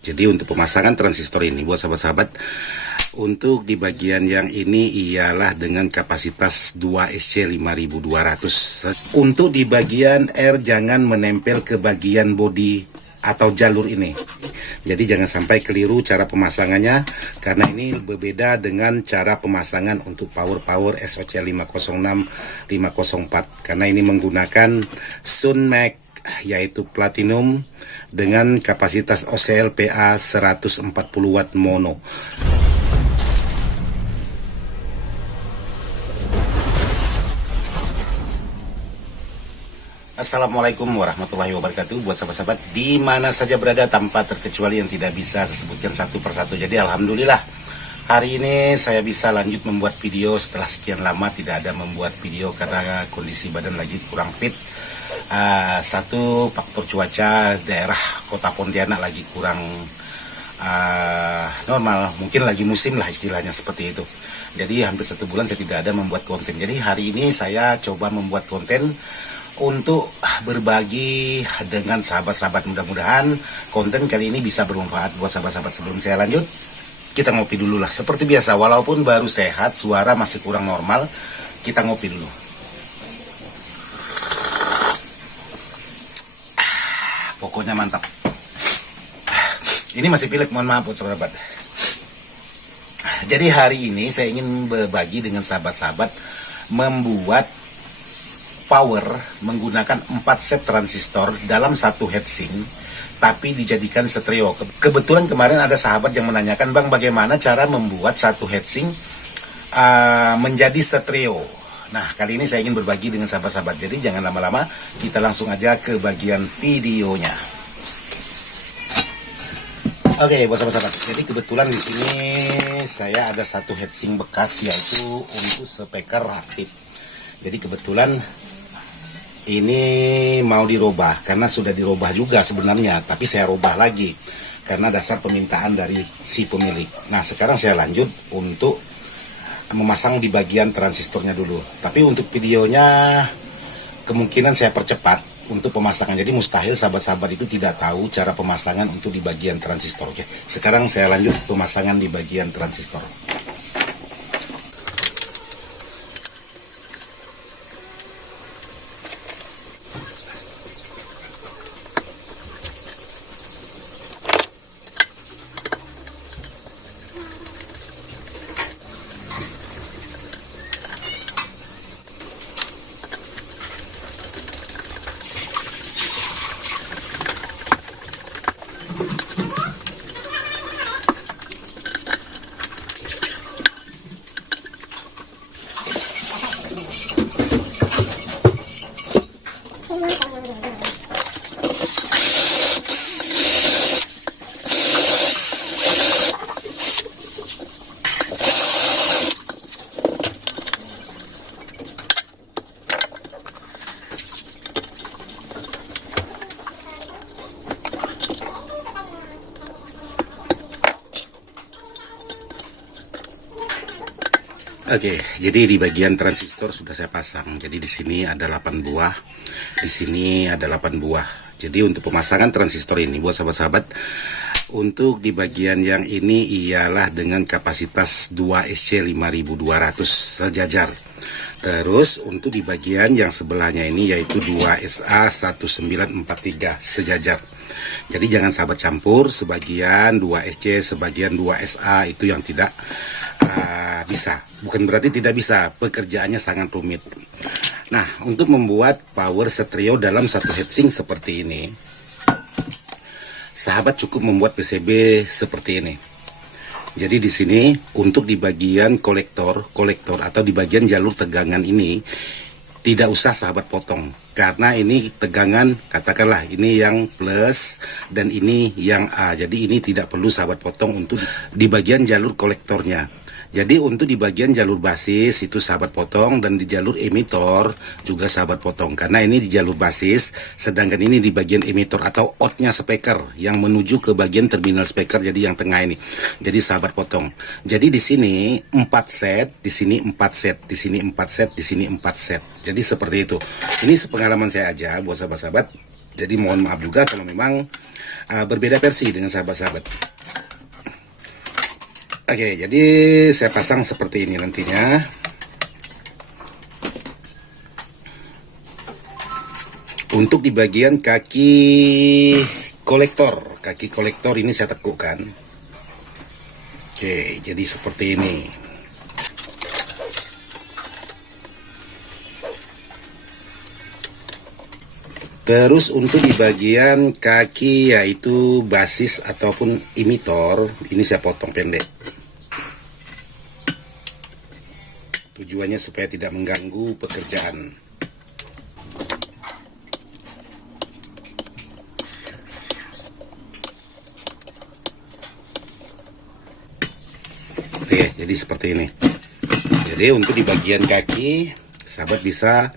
Jadi untuk pemasangan transistor ini buat sahabat-sahabat, untuk di bagian yang ini ialah dengan kapasitas 2SC 5200. Untuk di bagian R jangan menempel ke bagian bodi atau jalur ini. Jadi jangan sampai keliru cara pemasangannya, karena ini berbeda dengan cara pemasangan untuk power SOC 506 504, karena ini menggunakan Sunmax yaitu platinum dengan kapasitas OCLPA 140 watt mono. Assalamualaikum warahmatullahi wabarakatuh buat sahabat-sahabat di mana saja berada tanpa terkecuali yang tidak bisa saya sebutkan satu persatu. Jadi alhamdulillah hari ini saya bisa lanjut membuat video setelah sekian lama tidak ada membuat video karena kondisi badan lagi kurang fit. Satu faktor cuaca daerah kota Pontianak lagi kurang normal, mungkin lagi musim lah istilahnya seperti itu. Jadi hampir 1 bulan saya tidak ada membuat konten. Jadi hari ini saya coba membuat konten untuk berbagi dengan sahabat-sahabat. Mudah-mudahan konten kali ini bisa bermanfaat buat sahabat-sahabat. Sebelum saya lanjut, kita ngopi dulu lah. Seperti biasa, walaupun baru sehat, suara masih kurang normal, kita ngopi dulu. Pokoknya mantap. Ini masih pilek, mohon maaf buat sahabat-sahabat. Jadi hari ini saya ingin berbagi dengan sahabat-sahabat membuat power menggunakan 4 set transistor dalam satu heatsink, tapi dijadikan stereo. Kebetulan kemarin ada sahabat yang menanyakan, Bang, bagaimana cara membuat satu heatsink menjadi stereo. Nah, kali ini saya ingin berbagi dengan sahabat-sahabat. Jadi jangan lama-lama, kita langsung aja ke bagian videonya. Oke, buat sahabat-sahabat. Jadi kebetulan di sini saya ada satu heatsink bekas, yaitu untuk speaker aktif. Jadi kebetulan ini mau dirubah, karena sudah dirubah juga sebenarnya, tapi saya rubah lagi karena dasar permintaan dari si pemilik. Nah, sekarang saya lanjut untuk memasang di bagian transistornya dulu. Tapi untuk videonya kemungkinan saya percepat untuk pemasangan. Jadi mustahil sahabat-sahabat itu tidak tahu cara pemasangan untuk di bagian transistor. Oke, sekarang saya lanjut pemasangan di bagian transistor. Oke, jadi di bagian transistor sudah saya pasang. Jadi di sini ada 8 buah, di sini ada 8 buah. Jadi untuk pemasangan transistor ini buat sahabat-sahabat, untuk di bagian yang ini ialah dengan kapasitas 2SC 5200 sejajar. Terus untuk di bagian yang sebelahnya ini yaitu 2SA 1943 sejajar. Jadi jangan sahabat campur, sebagian 2SC, sebagian 2SA, itu yang tidak bisa. Bukan berarti tidak bisa, pekerjaannya sangat rumit. Nah, untuk membuat power stereo dalam satu heatsink seperti ini, sahabat cukup membuat PCB seperti ini. Jadi di sini untuk di bagian kolektor atau di bagian jalur tegangan ini tidak usah sahabat potong, karena ini tegangan, katakanlah ini yang plus dan ini yang A. Jadi ini tidak perlu sahabat potong untuk di bagian jalur kolektornya. Jadi untuk di bagian jalur basis itu sahabat potong, dan di jalur emitor juga sahabat potong, karena ini di jalur basis, sedangkan ini di bagian emitor atau outnya speaker yang menuju ke bagian terminal speaker, jadi yang tengah ini. Jadi sahabat potong. Jadi di sini 4 set, di sini 4 set, di sini 4 set, di sini 4 set. Jadi seperti itu. Ini sepengalaman saya aja buat sahabat-sahabat. Jadi mohon maaf juga kalau memang berbeda versi dengan sahabat-sahabat. Oke, jadi saya pasang seperti ini nantinya. Untuk di bagian kaki kolektor ini saya tekukkan. Oke, jadi seperti ini. Terus untuk di bagian kaki yaitu basis ataupun emitor, ini saya potong pendek. Tujuannya supaya tidak mengganggu pekerjaan. Oke, jadi seperti ini. Jadi untuk di bagian kaki, sahabat bisa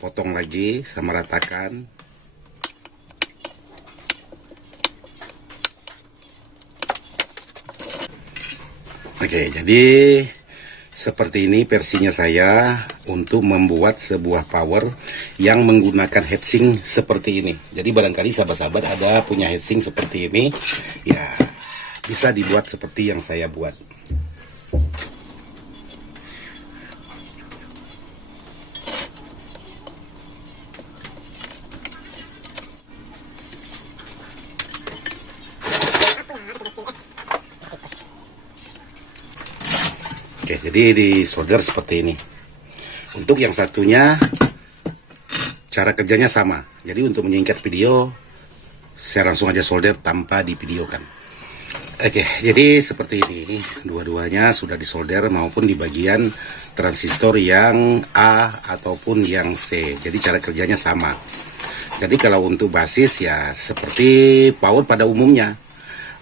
potong lagi sama ratakan. Oke, jadi seperti ini versinya saya untuk membuat sebuah power yang menggunakan heatsink seperti ini. Jadi barangkali sahabat-sahabat ada punya heatsink seperti ini, ya bisa dibuat seperti yang saya buat. Oke, jadi di solder seperti ini. Untuk yang satunya, cara kerjanya sama. Jadi untuk menyingkat video, saya langsung aja solder tanpa divideokan. Oke, jadi seperti ini. Dua-duanya sudah disolder maupun di bagian transistor yang A ataupun yang C. Jadi cara kerjanya sama. Jadi kalau untuk basis ya seperti power pada umumnya.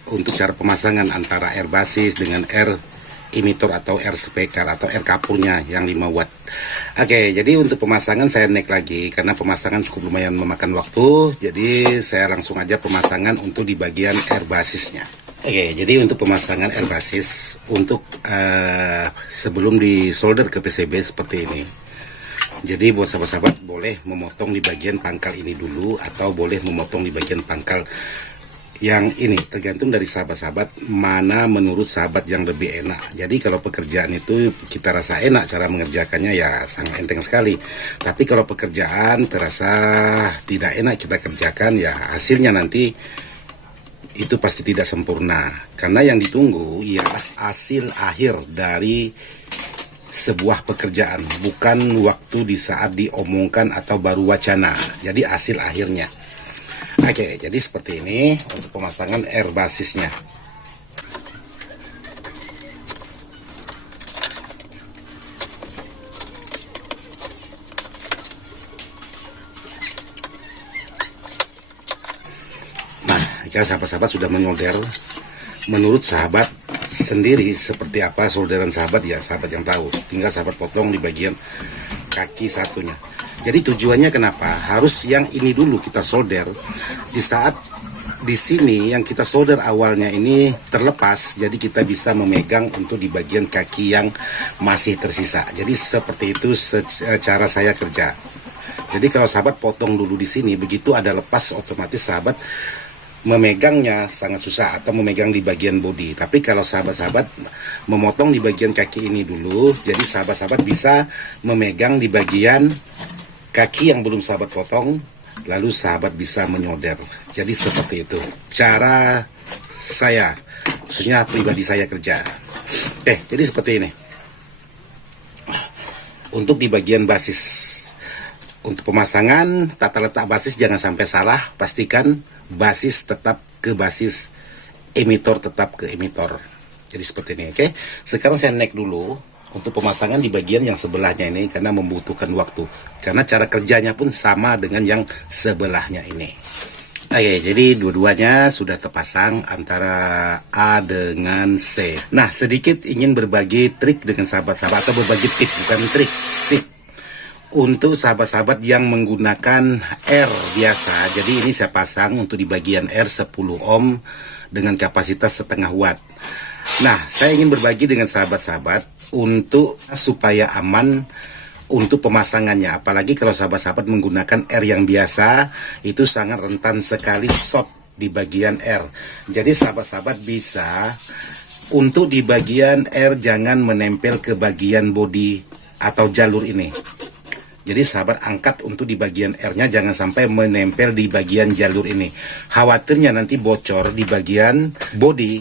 Untuk cara pemasangan antara R basis dengan R emitor atau R speaker atau R kapurnya yang 5 watt. Oke, jadi untuk pemasangan saya naik lagi karena pemasangan cukup lumayan memakan waktu. Jadi saya langsung aja pemasangan untuk di bagian R basisnya. Oke, jadi untuk pemasangan R basis untuk sebelum di solder ke PCB seperti ini. Jadi buat sahabat-sahabat boleh memotong di bagian pangkal ini dulu atau boleh memotong di bagian pangkal yang ini, tergantung dari sahabat-sahabat mana menurut sahabat yang lebih enak. Jadi kalau pekerjaan itu kita rasa enak cara mengerjakannya ya sangat enteng sekali. Tapi kalau pekerjaan terasa tidak enak kita kerjakan ya hasilnya nanti itu pasti tidak sempurna. Karena yang ditunggu ialah hasil akhir dari sebuah pekerjaan, bukan waktu di saat diomongkan atau baru wacana. Jadi hasil akhirnya. Oke, jadi seperti ini untuk pemasangan R basisnya. Nah, jika sahabat-sahabat sudah menyolder, menurut sahabat sendiri seperti apa solderan sahabat ya sahabat yang tahu. Tinggal sahabat potong di bagian kaki satunya. Jadi tujuannya kenapa harus yang ini dulu kita solder di saat di sini yang kita solder awalnya ini terlepas, jadi kita bisa memegang untuk di bagian kaki yang masih tersisa. Jadi seperti itu cara saya kerja. Jadi kalau sahabat potong dulu di sini, begitu ada lepas otomatis sahabat memegangnya sangat susah atau memegang di bagian bodi. Tapi kalau sahabat-sahabat memotong di bagian kaki ini dulu, jadi sahabat-sahabat bisa memegang di bagian kaki yang belum sahabat potong, lalu sahabat bisa menyolder. Jadi seperti itu cara saya, maksudnya pribadi saya kerja. Jadi seperti ini. Untuk di bagian basis, untuk pemasangan tata letak basis jangan sampai salah. Pastikan basis tetap ke basis, emitor tetap ke emitor. Jadi seperti ini, oke. Sekarang saya naik dulu untuk pemasangan di bagian yang sebelahnya ini karena membutuhkan waktu. Karena cara kerjanya pun sama dengan yang sebelahnya ini. Oke, jadi dua-duanya sudah terpasang antara A dengan C. Nah, sedikit ingin berbagi trik dengan sahabat-sahabat atau berbagi tip, bukan trik. Untuk sahabat-sahabat yang menggunakan R biasa. Jadi ini saya pasang untuk di bagian R 10 ohm dengan kapasitas setengah watt. Nah, saya ingin berbagi dengan sahabat-sahabat untuk supaya aman untuk pemasangannya. Apalagi kalau sahabat-sahabat menggunakan R yang biasa, itu sangat rentan sekali short di bagian R. Jadi sahabat-sahabat bisa untuk di bagian R jangan menempel ke bagian bodi atau jalur ini. Jadi sahabat angkat untuk di bagian R-nya jangan sampai menempel di bagian jalur ini. Khawatirnya nanti bocor di bagian bodi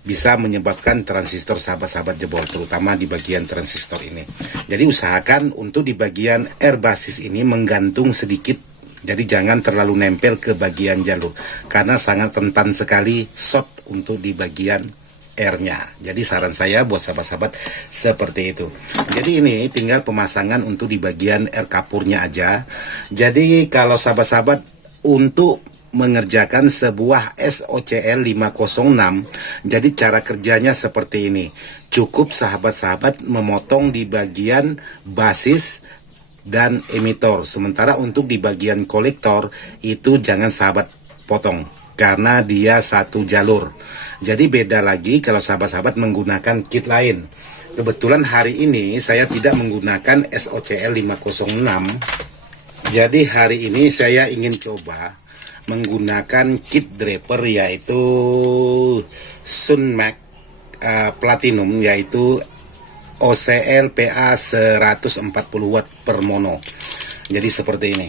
bisa menyebabkan transistor sahabat-sahabat jebol, terutama di bagian transistor ini. Jadi usahakan untuk di bagian R basis ini menggantung sedikit. Jadi jangan terlalu nempel ke bagian jalur karena sangat rentan sekali short untuk di bagian R-nya. Jadi saran saya buat sahabat-sahabat seperti itu. Jadi ini tinggal pemasangan untuk di bagian R kapurnya aja. Jadi kalau sahabat-sahabat untuk mengerjakan sebuah SOCL 506, jadi cara kerjanya seperti ini. Cukup sahabat-sahabat memotong di bagian basis dan emitor. Sementara untuk di bagian kolektor itu jangan sahabat potong karena dia satu jalur. Jadi beda lagi kalau sahabat-sahabat menggunakan kit lain. Kebetulan hari ini saya tidak menggunakan SOCL 506. Jadi hari ini saya ingin coba menggunakan kit draper yaitu Sunmac Platinum, yaitu OCL PA 140 watt per mono. Jadi seperti ini.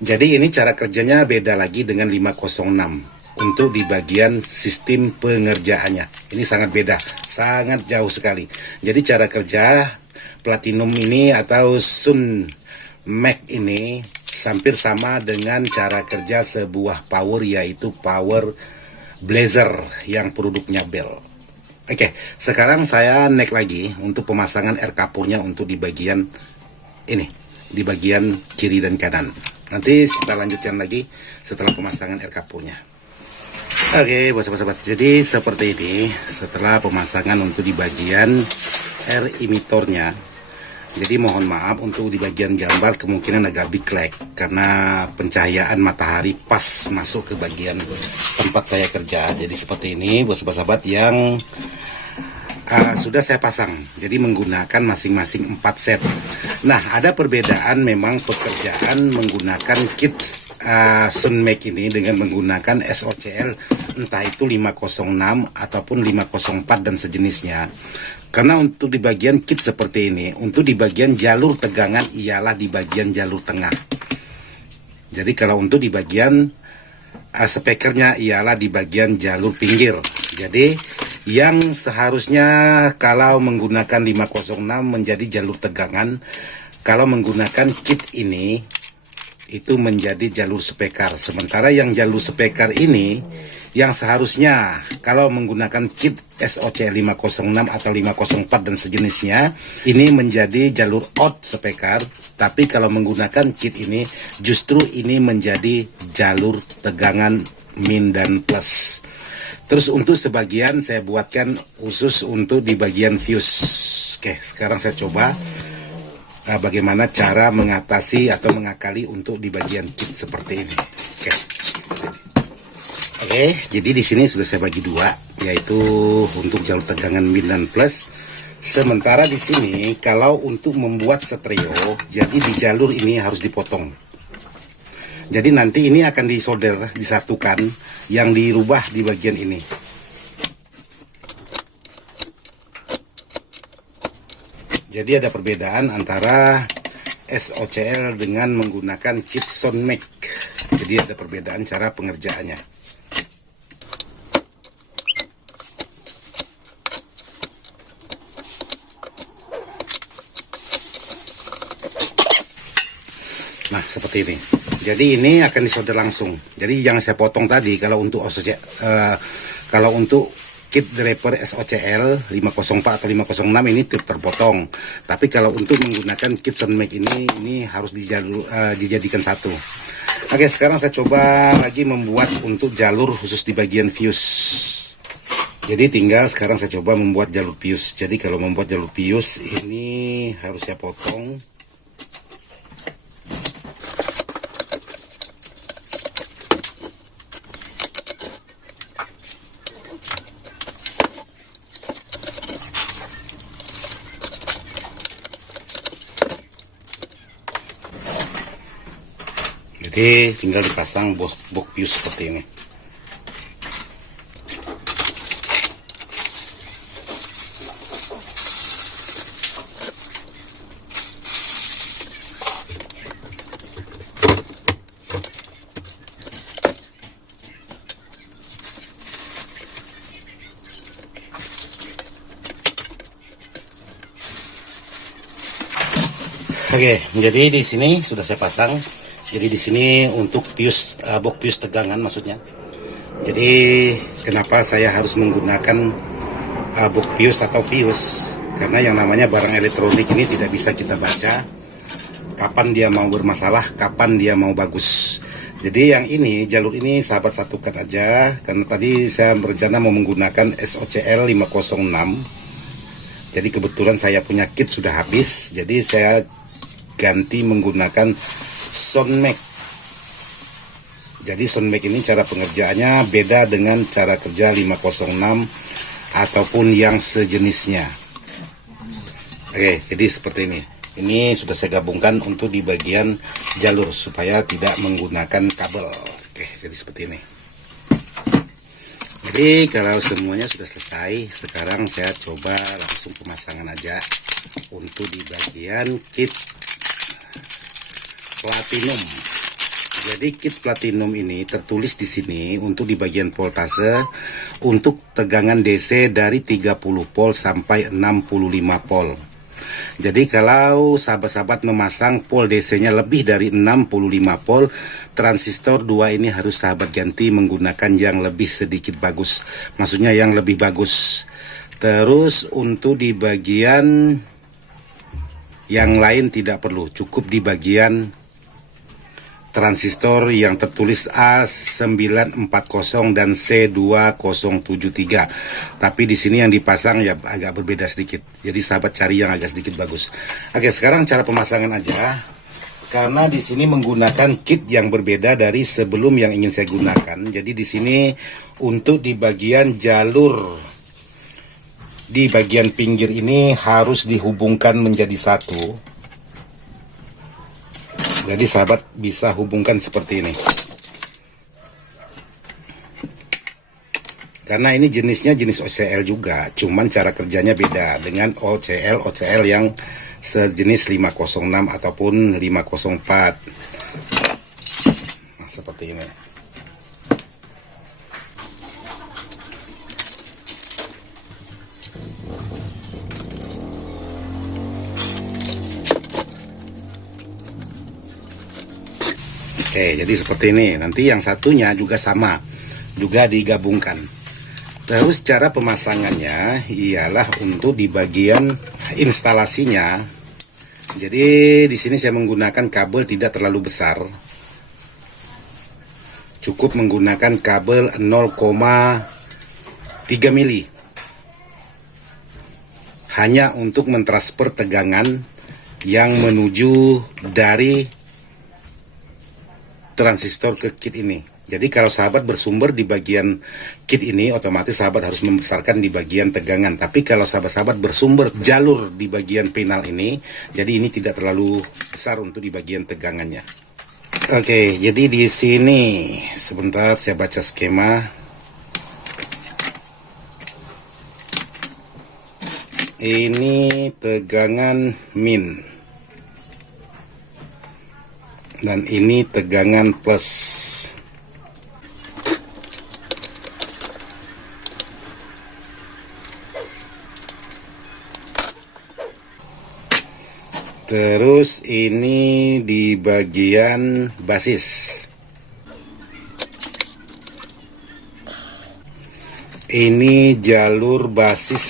Jadi ini cara kerjanya beda lagi dengan 506 untuk di bagian sistem pengerjaannya. Ini sangat beda, sangat jauh sekali. Jadi cara kerja Platinum ini atau Sunmac ini hampir sama dengan cara kerja sebuah power, yaitu power blazer yang produknya Bell. Oke, sekarang saya naik lagi untuk pemasangan R kapurnya untuk di bagian ini, di bagian kiri dan kanan. Nanti kita lanjutkan lagi setelah pemasangan R kapurnya. Oke, buat sahabat-sahabat, jadi seperti ini setelah pemasangan untuk di bagian R emitornya. Jadi mohon maaf untuk di bagian gambar kemungkinan agak big lag karena pencahayaan matahari pas masuk ke bagian tempat saya kerja. Jadi seperti ini buat sahabat-sahabat yang sudah saya pasang. Jadi menggunakan masing-masing 4 set. Nah, ada perbedaan memang pekerjaan menggunakan kit Sunmac ini dengan menggunakan SOCL entah itu 506 ataupun 504 dan sejenisnya. Karena untuk di bagian kit seperti ini, untuk di bagian jalur tegangan ialah di bagian jalur tengah. Jadi kalau untuk di bagian speakernya ialah di bagian jalur pinggir. Jadi yang seharusnya kalau menggunakan 506 menjadi jalur tegangan, kalau menggunakan kit ini itu menjadi jalur speaker. Sementara yang jalur speaker ini yang seharusnya kalau menggunakan kit SOCL 506 atau 504 dan sejenisnya ini menjadi jalur out speaker, tapi kalau menggunakan kit ini justru ini menjadi jalur tegangan min dan plus. Terus untuk sebagian saya buatkan khusus untuk di bagian fuse. Oke, sekarang saya coba bagaimana cara mengatasi atau mengakali untuk di bagian kit seperti ini. Oke, jadi di sini sudah saya bagi dua, yaitu untuk jalur tegangan min dan plus. Sementara di sini kalau untuk membuat stereo, jadi di jalur ini harus dipotong. Jadi nanti ini akan disolder, disatukan, yang dirubah di bagian ini. Jadi ada perbedaan antara SOCL dengan menggunakan kit Sunmac. Jadi ada perbedaan cara pengerjaannya. Nah, seperti ini. Jadi ini akan disolder langsung. Jadi yang saya potong tadi kalau untuk kalau untuk kit draper SOCL 504 atau 506 ini terpotong. Tapi kalau untuk menggunakan kit Sunmac ini harus dijadikan satu. Oke, sekarang saya coba lagi membuat untuk jalur khusus di bagian fuse. Jadi tinggal sekarang saya coba membuat jalur fuse. Jadi kalau membuat jalur fuse ini harus saya potong. Jadi Jadi tinggal dipasang box fuse seperti ini. Oke, jadi di sini sudah saya pasang. Jadi di sini untuk fuse, box fuse tegangan maksudnya. Jadi kenapa saya harus menggunakan box fuse atau fuse? Karena yang namanya barang elektronik ini tidak bisa kita baca kapan dia mau bermasalah, kapan dia mau bagus. Jadi yang ini, jalur ini sahabat satukan aja. Karena tadi saya berencana mau menggunakan SOCL 506. Jadi kebetulan saya punya kit sudah habis. Jadi saya ganti menggunakan Sonmax. Jadi Sonmax ini cara pengerjaannya beda dengan cara kerja 506 ataupun yang sejenisnya. Oke, jadi seperti ini. Ini sudah saya gabungkan untuk di bagian jalur supaya tidak menggunakan kabel. Oke, jadi seperti ini. Jadi kalau semuanya sudah selesai, sekarang saya coba langsung pemasangan aja untuk di bagian kit Platinum. Jadi kit Platinum ini tertulis di sini untuk di bagian voltase untuk tegangan DC dari 30 volt sampai 65 volt. Jadi kalau sahabat-sahabat memasang volt DC-nya lebih dari 65 volt, transistor 2 ini harus sahabat ganti menggunakan yang lebih sedikit bagus. Maksudnya yang lebih bagus. Terus untuk di bagian yang lain tidak perlu, cukup di bagian transistor yang tertulis A940 dan C2073. Tapi di sini yang dipasang ya agak berbeda sedikit. Jadi sahabat cari yang agak sedikit bagus. Oke, sekarang cara pemasangan aja. Karena di sini menggunakan kit yang berbeda dari sebelum yang ingin saya gunakan. Jadi di sini untuk di bagian jalur di bagian pinggir ini harus dihubungkan menjadi satu. Jadi sahabat bisa hubungkan seperti ini. Karena ini jenisnya jenis OCL juga, cuman cara kerjanya beda dengan OCL yang sejenis 506 ataupun 504. Nah, seperti ini. Oke, jadi seperti ini. Nanti yang satunya juga sama, juga digabungkan. Terus cara pemasangannya ialah untuk di bagian instalasinya. Jadi di sini saya menggunakan kabel tidak terlalu besar. Cukup menggunakan kabel 0,3 mili. Hanya untuk mentransfer tegangan yang menuju dari transistor ke kit ini. Jadi kalau sahabat bersumber di bagian kit ini, otomatis sahabat harus membesarkan di bagian tegangan. Tapi kalau sahabat-sahabat bersumber jalur di bagian panel ini, jadi ini tidak terlalu besar untuk di bagian tegangannya. Oke, jadi di sini sebentar saya baca skema. Ini tegangan min. Dan ini tegangan plus. Terus ini di bagian basis. Ini jalur basis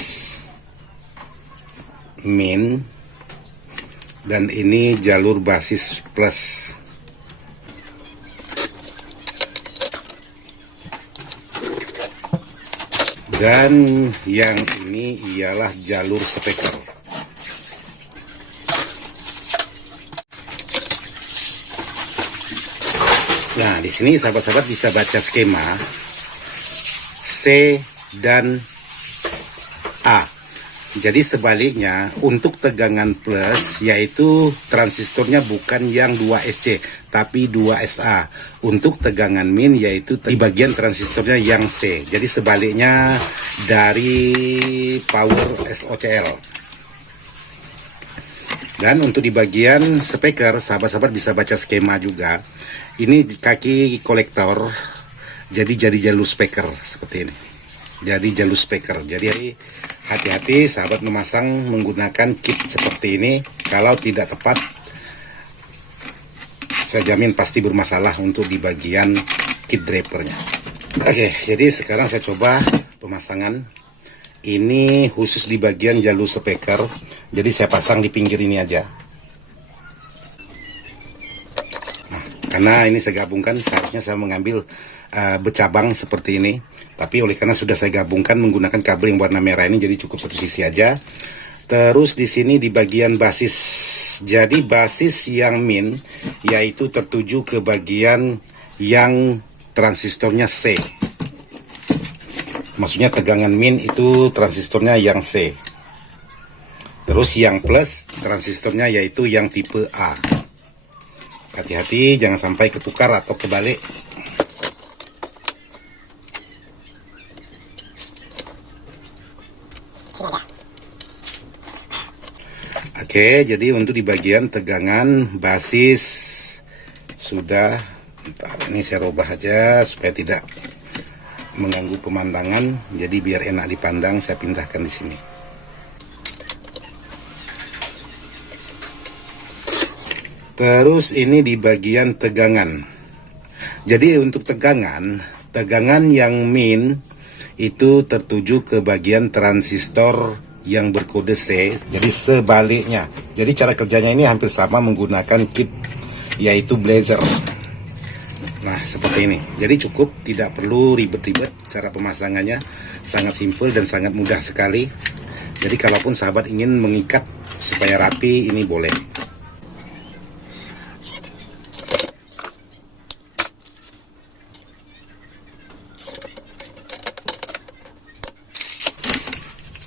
min. Dan ini jalur basis plus. Dan yang ini ialah jalur steker. Nah, di sini sahabat-sahabat bisa baca skema C dan A. Jadi sebaliknya untuk tegangan plus yaitu transistornya bukan yang 2SC tapi 2SA. Untuk tegangan min yaitu di bagian transistornya yang C. Jadi sebaliknya dari power SOCL. Dan untuk di bagian speaker, sahabat-sahabat bisa baca skema juga. Ini kaki kolektor, jadi jalur speaker seperti ini. Jadi jalur speaker. Jadi hati-hati sahabat memasang menggunakan kit seperti ini. Kalau tidak tepat, saya jamin pasti bermasalah untuk di bagian kit drivernya. Oke, jadi sekarang saya coba pemasangan. Ini khusus di bagian jalur speaker. Jadi saya pasang di pinggir ini aja. Nah, karena ini saya gabungkan, seharusnya saya mengambil bercabang seperti ini. Tapi oleh karena sudah saya gabungkan menggunakan kabel yang warna merah ini, jadi cukup satu sisi aja. Terus di sini di bagian basis. Jadi basis yang min yaitu tertuju ke bagian yang transistornya C. Maksudnya tegangan min itu transistornya yang C. Terus yang plus transistornya yaitu yang tipe A. Hati-hati jangan sampai ketukar atau kebalik. Oke, jadi untuk di bagian tegangan basis sudah. Ini saya rubah aja supaya tidak mengganggu pemandangan. Jadi biar enak dipandang, saya pindahkan di sini. Terus ini di bagian tegangan. Jadi untuk tegangan yang min itu tertuju ke bagian transistor yang berkode C. Jadi sebaliknya. Jadi cara kerjanya ini hampir sama menggunakan kit yaitu Blazer. Nah seperti ini. Jadi cukup, tidak perlu ribet-ribet. Cara pemasangannya sangat simpel dan sangat mudah sekali. Jadi kalaupun sahabat ingin mengikat supaya rapi, ini boleh.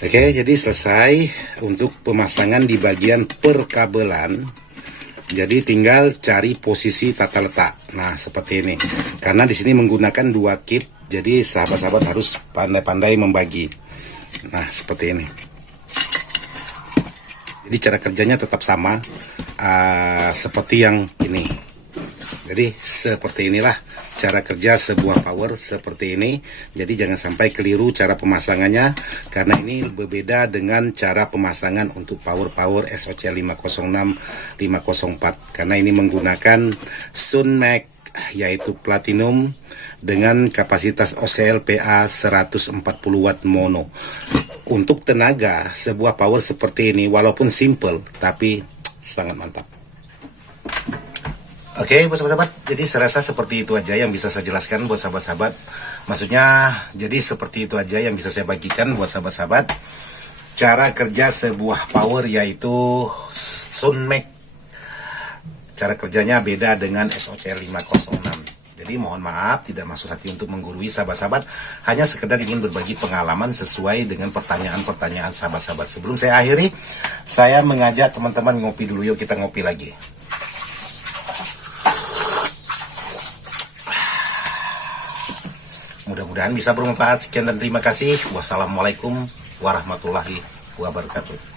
Oke, jadi selesai untuk pemasangan di bagian perkabelan. Jadi tinggal cari posisi tata letak. Nah, seperti ini. Karena di sini menggunakan dua kit, jadi sahabat-sahabat harus pandai-pandai membagi. Nah, seperti ini. Jadi cara kerjanya tetap sama, seperti yang ini. Jadi seperti inilah cara kerja sebuah power seperti ini. Jadi jangan sampai keliru cara pemasangannya, karena ini berbeda dengan cara pemasangan untuk power SOCL 506 504, karena ini menggunakan Sunmax yaitu platinum dengan kapasitas OCL PA 140 watt mono. Untuk tenaga sebuah power seperti ini walaupun simple tapi sangat mantap. Oke, buat sahabat-sahabat, jadi saya rasa seperti itu aja yang bisa saya jelaskan buat sahabat-sahabat. Maksudnya, jadi seperti itu aja yang bisa saya bagikan buat sahabat-sahabat. Cara kerja sebuah power yaitu Sunmax. Cara kerjanya beda dengan SOCL 506. Jadi mohon maaf, tidak maksud hati untuk menggurui sahabat-sahabat. Hanya sekedar ingin berbagi pengalaman sesuai dengan pertanyaan-pertanyaan sahabat-sahabat. Sebelum saya akhiri, saya mengajak teman-teman ngopi dulu, yuk kita ngopi lagi. Mudah-mudahan bisa bermanfaat. Sekian dan terima kasih. Wassalamualaikum warahmatullahi wabarakatuh.